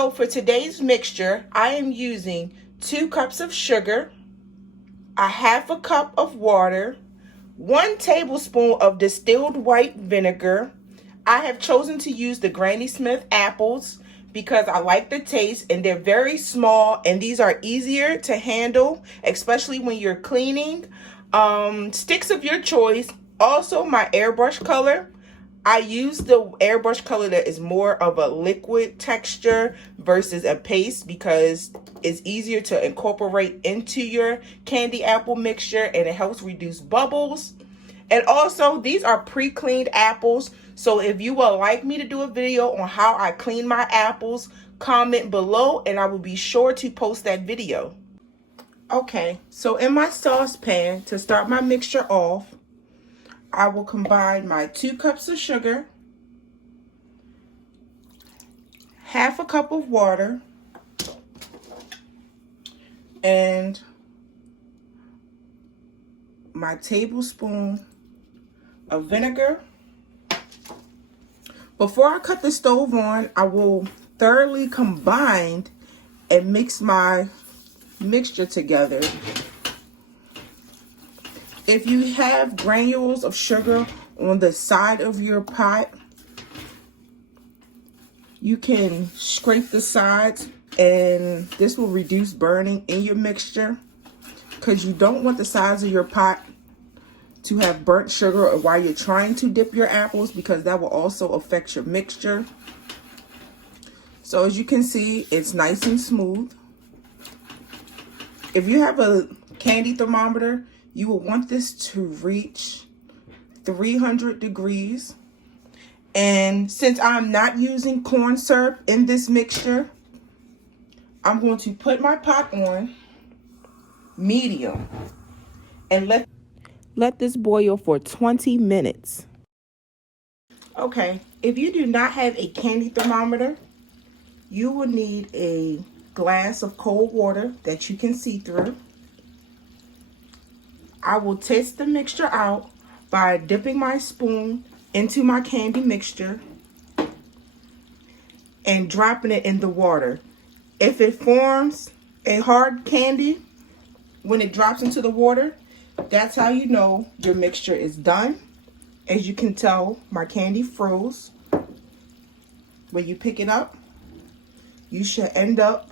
So for today's mixture, I am using 2 cups of sugar, a half a cup of water, 1 tablespoon of distilled white vinegar. I have chosen to use the Granny Smith apples because I like the taste and they're very small and these are easier to handle, especially when you're cleaning. Sticks of your choice. Also, my airbrush color. I use the airbrush color that is more of a liquid texture versus a paste because it's easier to incorporate into your candy apple mixture and it helps reduce bubbles. And also, these are pre-cleaned apples. So if you would like me to do a video on how I clean my apples, comment below and I will be sure to post that video. Okay, so in my saucepan, to start my mixture off, I will combine my 2 cups of sugar, half a cup of water, and my tablespoon of vinegar. Before I cut the stove on, I will thoroughly combine and mix my mixture together. If you have granules of sugar on the side of your pot, you can scrape the sides and this will reduce burning in your mixture because you don't want the sides of your pot to have burnt sugar while you're trying to dip your apples because that will also affect your mixture. So as you can see, it's nice and smooth. If you have a candy thermometer, you will want this to reach 300 degrees. And since I'm not using corn syrup in this mixture, I'm going to put my pot on medium and let this boil for 20 minutes. Okay, if you do not have a candy thermometer, you will need a glass of cold water that you can see through. I will test the mixture out by dipping my spoon into my candy mixture and dropping it in the water. If it forms a hard candy when it drops into the water, that's how you know your mixture is done. As you can tell, my candy froze. When you pick it up, you should end up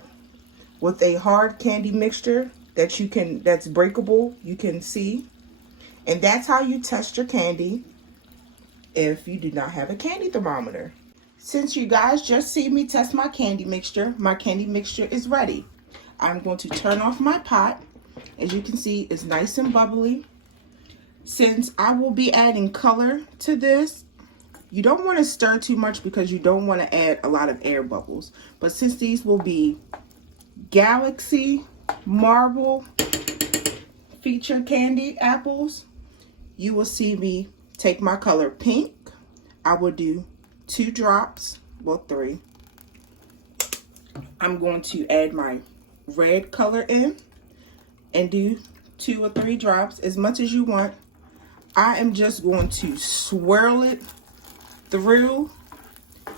with a hard candy mixture that's breakable, you can see. And that's how you test your candy if you do not have a candy thermometer. Since you guys just see me test my candy mixture is ready. I'm going to turn off my pot. As you can see, it's nice and bubbly. Since I will be adding color to this, you don't want to stir too much because you don't want to add a lot of air bubbles. But since these will be Galaxy Marble feature candy apples, you will see me take my color pink. I will do 2 drops, well 3. I'm going to add my red color in and do 2 or 3 drops, as much as you want. I am just going to swirl it through.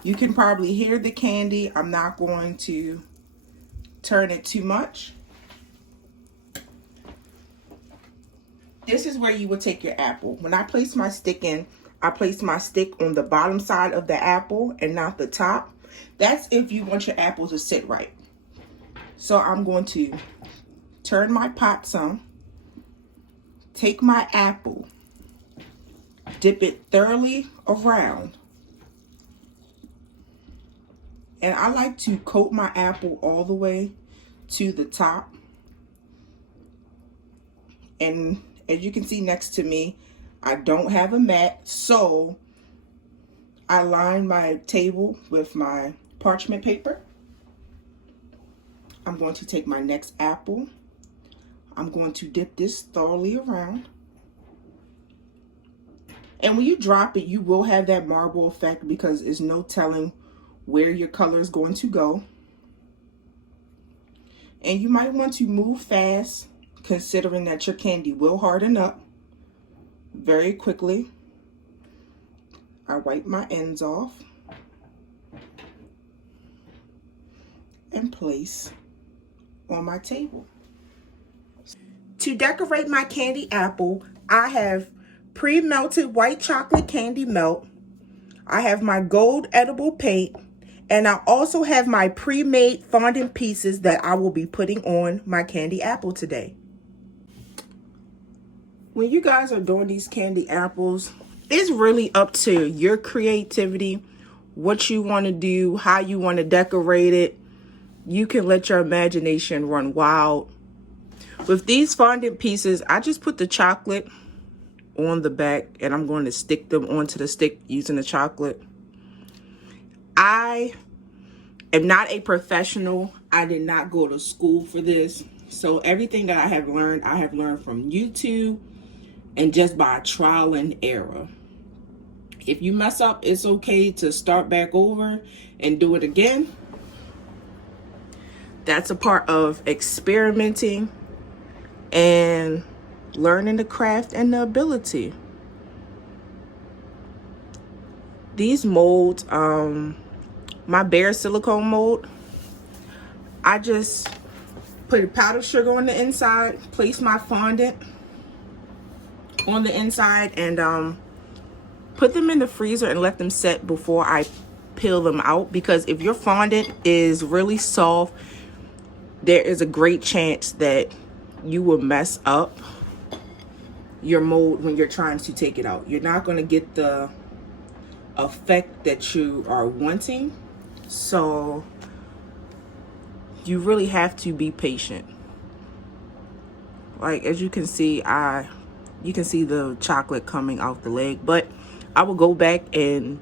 You can probably hear the candy. I'm not going to turn it too much. This is where you would take your apple. When I place my stick in, I place my stick on the bottom side of the apple and not the top. That's if you want your apple to sit right. So I'm going to turn my pot some, take my apple, dip it thoroughly around. And I like to coat my apple all the way to the top. And as you can see next to me, I don't have a mat, so I line my table with my parchment paper. I'm going to take my next apple. I'm going to dip this thoroughly around. And when you drop it, you will have that marble effect because there's no telling where your color is going to go. And you might want to move fast, considering that your candy will harden up very quickly. I wipe my ends off. and place on my table. To decorate my candy apple, I have pre-melted white chocolate candy melt. I have my gold edible paint, and I also have my pre-made fondant pieces that I will be putting on my candy apple today. When you guys are doing these candy apples, it's really up to your creativity, what you want to do, how you want to decorate it. You can let your imagination run wild. With these fondant pieces, I just put the chocolate on the back and I'm going to stick them onto the stick using the chocolate. I am not a professional. I did not go to school for this. So everything that I have learned from YouTube and just by trial and error. If you mess up, it's okay to start back over and do it again. That's a part of experimenting and learning the craft and the ability. These molds, my bare silicone mold, I just put powdered sugar on the inside, place my fondant on the inside, and put them in the freezer and let them set before I peel them out, because if your fondant is really soft, there is a great chance that you will mess up your mold when you're trying to take it out. You're not going to get the effect that you are wanting, so you really have to be patient. Like, as you can see, you can see the chocolate coming out the leg, but I will go back and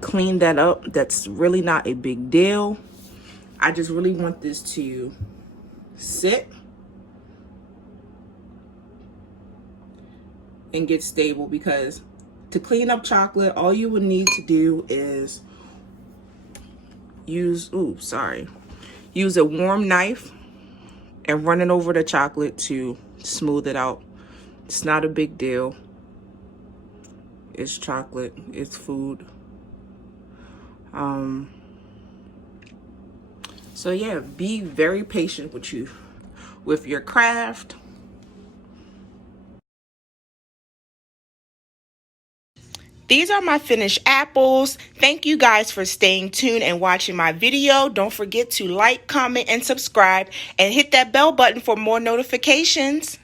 clean that up. That's really not a big deal. I just really want this to sit and get stable, because to clean up chocolate, all you would need to do is use a warm knife and run it over the chocolate to smooth it out. It's not a big deal. It's chocolate, it's food. So yeah, be very patient with your craft. These are my finished apples. Thank you guys for staying tuned and watching my video. Don't forget to like, comment, and subscribe, and hit that bell button for more notifications.